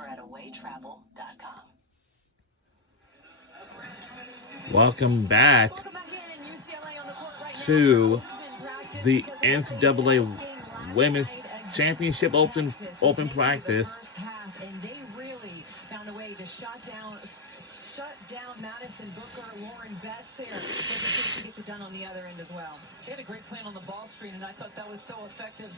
or at awaytravel.com. Welcome back to the NCAA Women's Championship Open practice. And they really found a way to shut down Madison Booker, Lauren Betts there. She gets it done on the other end as well. They had a great plan on the ball screen, and I thought that was so effective.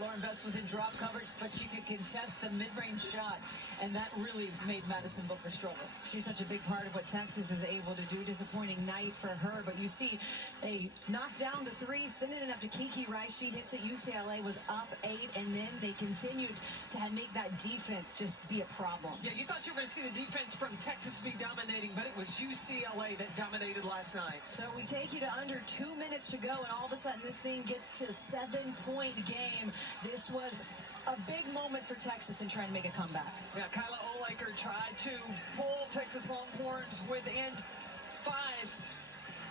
Lauren Betts was in drop coverage, but she could contest the mid-range shot, and that really made Madison Booker struggle. She's such a big part of what Texas is able to do. Disappointing night for her, but you see they knocked down the three, sending it up to Kiki Rice. She hits it. UCLA was up 8, and then they continued to make that defense just be a problem. Yeah, you thought you were going to see the defense from Texas be dominating, but it was UCLA that dominated last night. So we take you to under 2 minutes to go, and all of a sudden this thing gets to a 7-point game. This was a big moment for Texas in trying to make a comeback. Yeah, Kyla Olaker tried to pull Texas Longhorns within 5,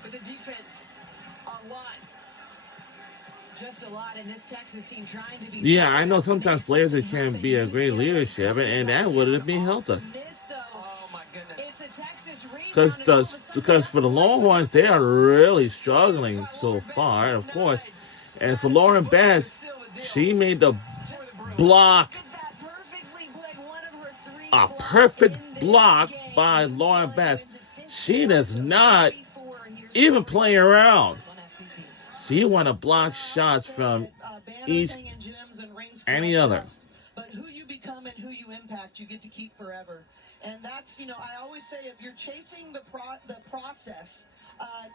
but the defense a lot. Just a lot in this Texas team trying to be. Yeah, I know sometimes players can be a great leadership, and that would have been helped us. Oh my goodness! It's a Texas rebound. Because for the Longhorns, they are really struggling so far, of course. And for Lauren Betts, she made the block, a perfect block by Lauren Betts. She does not even play around. She want to block shots from each any other. But who you become and who you impact, you get to keep forever. And that's, I always say, if you're chasing the process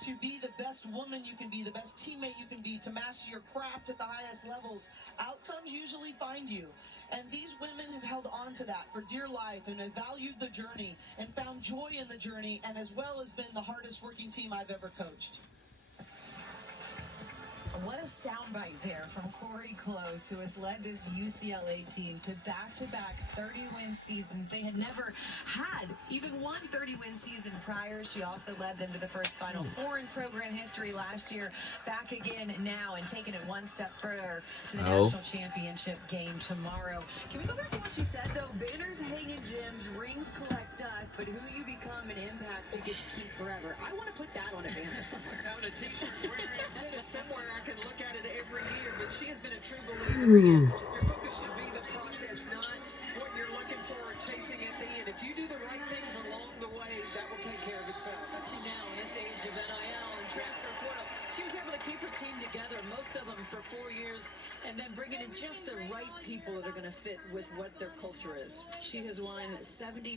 to be the best woman you can be, the best teammate you can be, to master your craft at the highest levels, outcomes usually find you. And these women have held on to that for dear life and have valued the journey and found joy in the journey, and as well as been the hardest working team I've ever coached. What a soundbite there from Corey Close, who has led this UCLA team to back-to-back 30-win seasons. They had never had even one 30-win season prior. She also led them to the first Final Four in program history last year. Back again now and taking it one step further to the national championship game tomorrow. Can we go back to what she said, though? Banners hang in gyms, rings collect dust, but who you become and impact you get to keep forever. I want to put that on a banner somewhere. On a t-shirt, where it's somewhere I can look at it every year, but she has been a true believer in your focus should be the process, not what you're looking for or chasing at the end. If you do the right things along the way, that will take care of itself. Especially now in this age of NIL and transfer portal. She was able to keep her team together, most of them for 4 years, and then bringing in just the right people that are going to fit with what their culture is. She has won 70%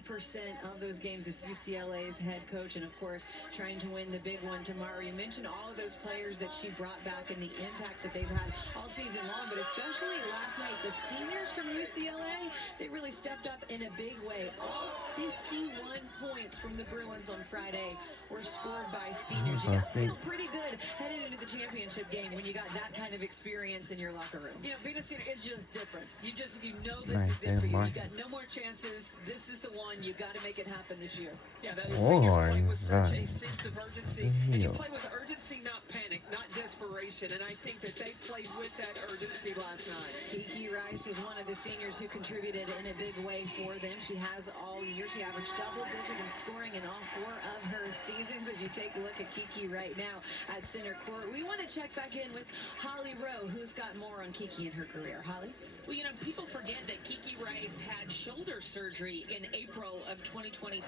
of those games as UCLA's head coach, and of course, trying to win the big one tomorrow. You mentioned all of those players that she brought back and the impact that they've had all season long, but especially last night, the seniors from UCLA, they really stepped up in a big way. All 51 points from the Bruins on Friday were scored by seniors. You got to feel pretty good heading into the championship game when you got that kind of experience in your locker room. Being a senior is just different. You know this is it for you. You got no more chances. This is the one. You got to make it happen this year. Yeah, that is seniors play with such a sense of urgency. And you play with urgency, not panic, not desperation. And I think that they played with that urgency last night. Kiki Rice was one of the seniors who contributed in a big way for them. She has all year. She averaged double-digit in scoring in all 4 of her seasons. As you take a look at Kiki right now at center court, we want to check back in with Holly Rowe, who's got more on Kiki in her career. Holly? Well, people forget that Kiki Rice had shoulder surgery in April of 2025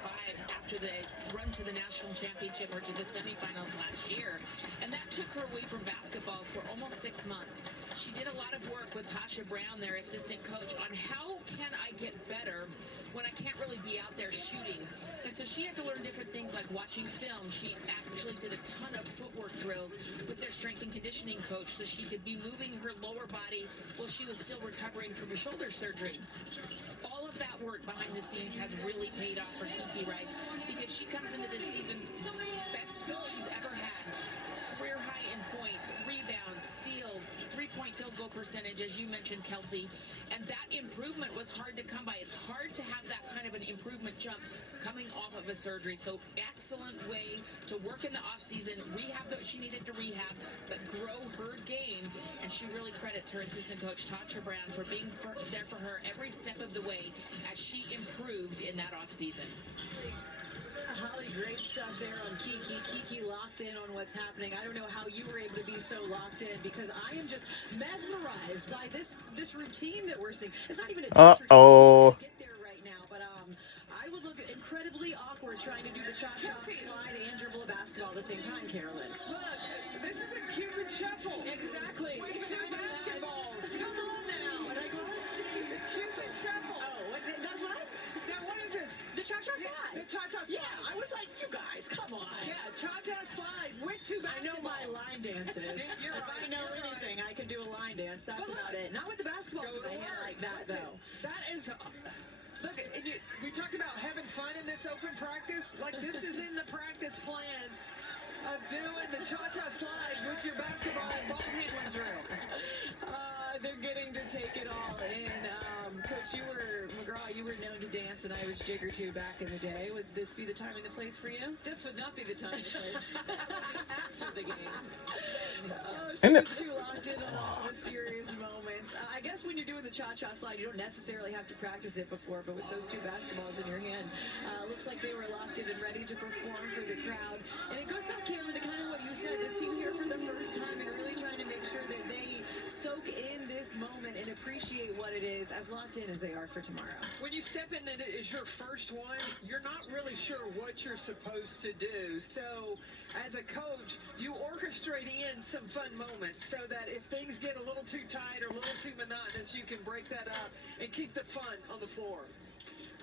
after the run to the national championship or to the semifinals last year. And that took her away from basketball for almost 6 months. She did a lot of work with Tasha Brown, their assistant coach, on how can I get better when I can't really be out there shooting. And so she had to learn different things like watching film. She actually did a ton of footwork drills with their strength and conditioning coach so she could be moving her lower body while she was still recovering from a shoulder surgery. All of that work behind the scenes has really paid off for Kiki Rice because she comes into this season best she's ever had. Career high in points, rebounds, steals, three-point field goal percentage, as you mentioned, Kelsey. And that improvement was hard to come by. It's hard to have that kind of an improvement jump coming off of a surgery. So excellent way to work in the offseason, rehab what she needed to rehab, but grow her game. And she really credits her assistant coach, Tasha Brown, for being there for her every step of the way as she improved in that offseason. Holly, great stuff there on Kiki. Kiki locked in on what's happening. I don't know how you were able to be so locked in because I am just mesmerized by this routine that we're seeing. It's not even a dance routine. Uh-oh. Get there right now, but I would look incredibly awkward trying to do the cha-cha slide and dribble a basketball at the same time, Carolyn. Look, this is a Cupid shuffle. Exactly. With two basketballs. Come on now. What did I call it? The Cupid shuffle. Oh, that's what I said. Now, what is this? The cha-cha slide. The cha-cha slide. Yeah, I was like, you guys, come on. Yeah, cha-cha slide with two I know basketballs. my line dances. You're If I right, know you're anything, I can do a line dance. That's But about look, it. Not with the basketballs Go in the to hand work. like that, though. That is... Look, we talked about having fun in this open practice. Like, this is in the practice plan of doing the cha-cha slide with your basketball and ball handling drill. They're getting to take it all in. Coach, McGraw, you were known to dance an Irish jig or two back in the day. Would this be the time and the place for you? This would not be the time and the place. After the game. She And was too locked in on all the serious moments. I guess when you're doing the cha-cha slide, you don't necessarily have to practice it before, but with those two basketballs in your hand, looks like they were locked in and ready to perform for the crowd. And it goes back, Cameron, to kind of what you said. This team here for the first time and really trying to make sure that they soak in this moment and appreciate what it is as locked in as they are for tomorrow. When you step in and it is your first one, you're not really sure what you're supposed to do. So as a coach, you orchestrate in some fun moments so that if things get a little too tight or a little too monotonous, you can break that up and keep the fun on the floor.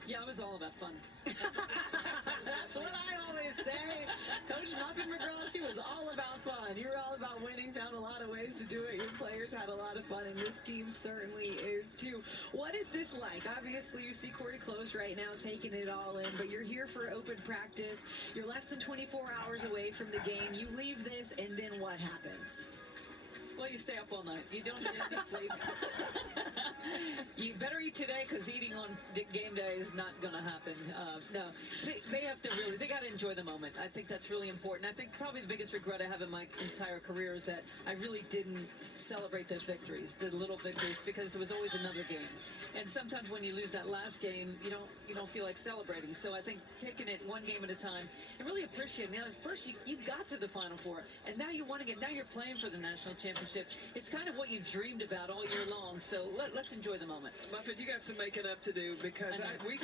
Yeah, it was all about fun. That's what I always say. Coach Muffin McGraw, she was all about fun. You were all about winning, found a lot of ways to do it. Your players had a lot of fun, and this team certainly is too. What is this like? Obviously, you see Corey Close right now taking it all in, but you're here for open practice. You're less than 24 hours away from the game. You leave this, and then what happens? Well, you stay up all night. You don't get any sleep. You better eat today because eating on game day is not going to happen. No, they have to really, they got to enjoy the moment. I think that's really important. I think probably the biggest regret I have in my entire career is that I really didn't celebrate those victories, the little victories, because there was always another game. And sometimes when you lose that last game, you don't feel like celebrating. So I think taking it one game at a time and really appreciating. You know, first you got to the Final Four, and now you want to get. Now you're playing for the national championship. It's kind of what you've dreamed about all year long. So let's enjoy the moment. Muffet, you got some making up to do because we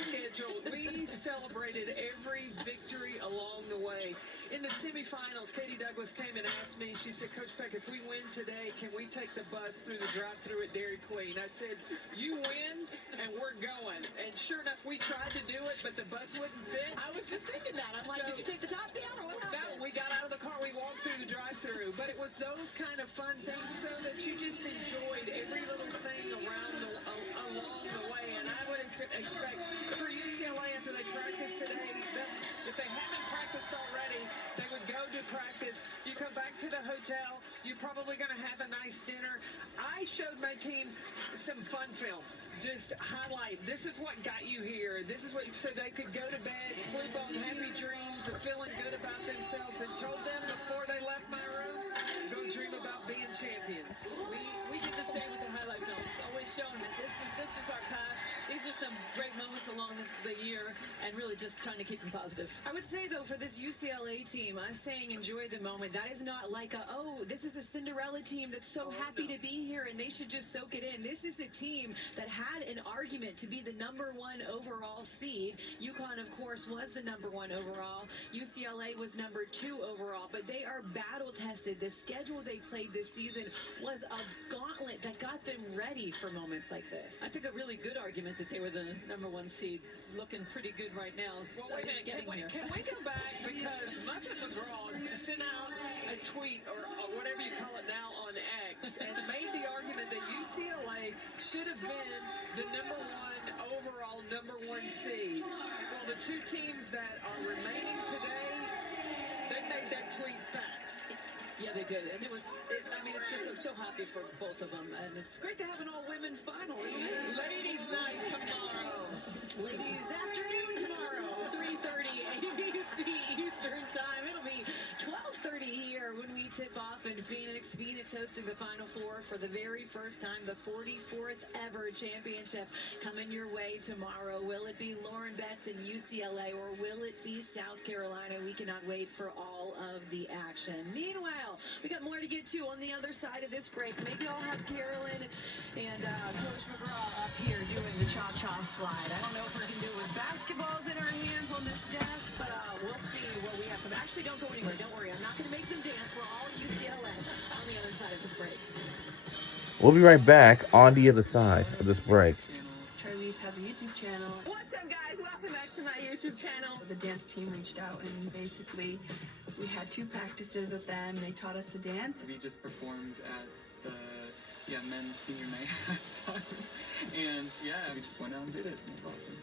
celebrated every victory along the way. In the semifinals, Katie Douglas came and asked me, she said, Coach Peck, if we win today, can we take the bus through the drive-thru at Dairy Queen? I said, you win, and we're going. And sure enough, we tried to do it, but the bus wouldn't fit. I was just thinking that. I'm like, did you take the top down or what happened? No, we got out of the car, we walked through the drive-thru. But it was those kind of fun things so that you just enjoyed every little thing along the way. And I would expect for UCLA, after they practice today, if they haven't practiced already, they would go to practice. You come back to the hotel, you're probably going to have a nice dinner. I showed my team some fun film. Just highlight, this is what got you here. This is what, so they could go to bed, sleep on happy dreams, and feeling good about themselves, and told them before they left my room, go dream about being champions. We did the same with the highlight films, always showing that this is our path. These are some great moments along the year, and really just trying to keep them positive. I would say, though, for this UCLA team, us saying enjoy the moment, that is not like this is a Cinderella team that's so happy to be here, and they should just soak it in. This is a team that had an argument to be the #1 overall seed. UConn, of course, was the #1 overall. UCLA was #2 overall, but they are battle-tested. The schedule they played this season was a gauntlet that got them ready for moments like this. I think a really good argument that they were the #1 seed. It's looking pretty good right now. Well, wait a minute. Can we go back? Because Muffet McGraw sent out a tweet or whatever you call it now on X and made the argument that UCLA should have been the #1 overall #1 seed. Well, the two teams that are remaining today, they made that tweet facts. Yeah, they did, and it's just, I'm so happy for both of them, and it's great to have an all-women final, isn't it? Ladies' night tomorrow. Ladies' afternoon tomorrow, 3:30 ABC Eastern Time. It'll be 12:30 here when we tip-off in Phoenix. Phoenix hosting the Final Four for the very first time, the 44th ever championship coming your way tomorrow. Will it be Lauren Betts and UCLA, or will it be South Carolina? We cannot wait for all of the action. Meanwhile, we got more to get to on the other side of this break. Maybe I'll have Carolyn and Coach McGraw up here doing the cha-cha slide. I don't know if we can do it with basketballs in our hands on this desk, but we'll see what we have. But actually, don't go anywhere. Don't worry. I'm not going to make them dance. We're all UCLA on the other side of this break. We'll be right back on the other side of this break. Charlize has a YouTube channel. What's up, guys? Welcome back to my YouTube channel. The dance team reached out and basically we had 2 practices with them. They taught us the dance. We just performed at the men's senior night halftime, and we just went out and did it. It was awesome.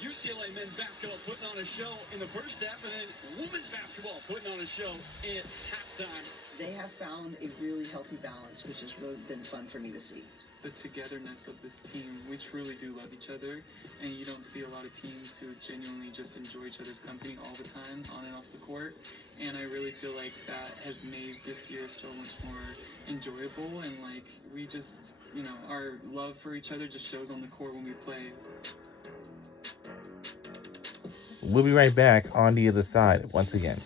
UCLA men's basketball putting on a show in the first half, and then women's basketball putting on a show at halftime. They have found a really healthy balance, which has really been fun for me to see. The togetherness of this team, we truly do love each other, and you don't see a lot of teams who genuinely just enjoy each other's company all the time, on and off the court, and I really feel like that has made this year so much more enjoyable, and like, we just, our love for each other just shows on the court when we play. We'll be right back on the other side once again.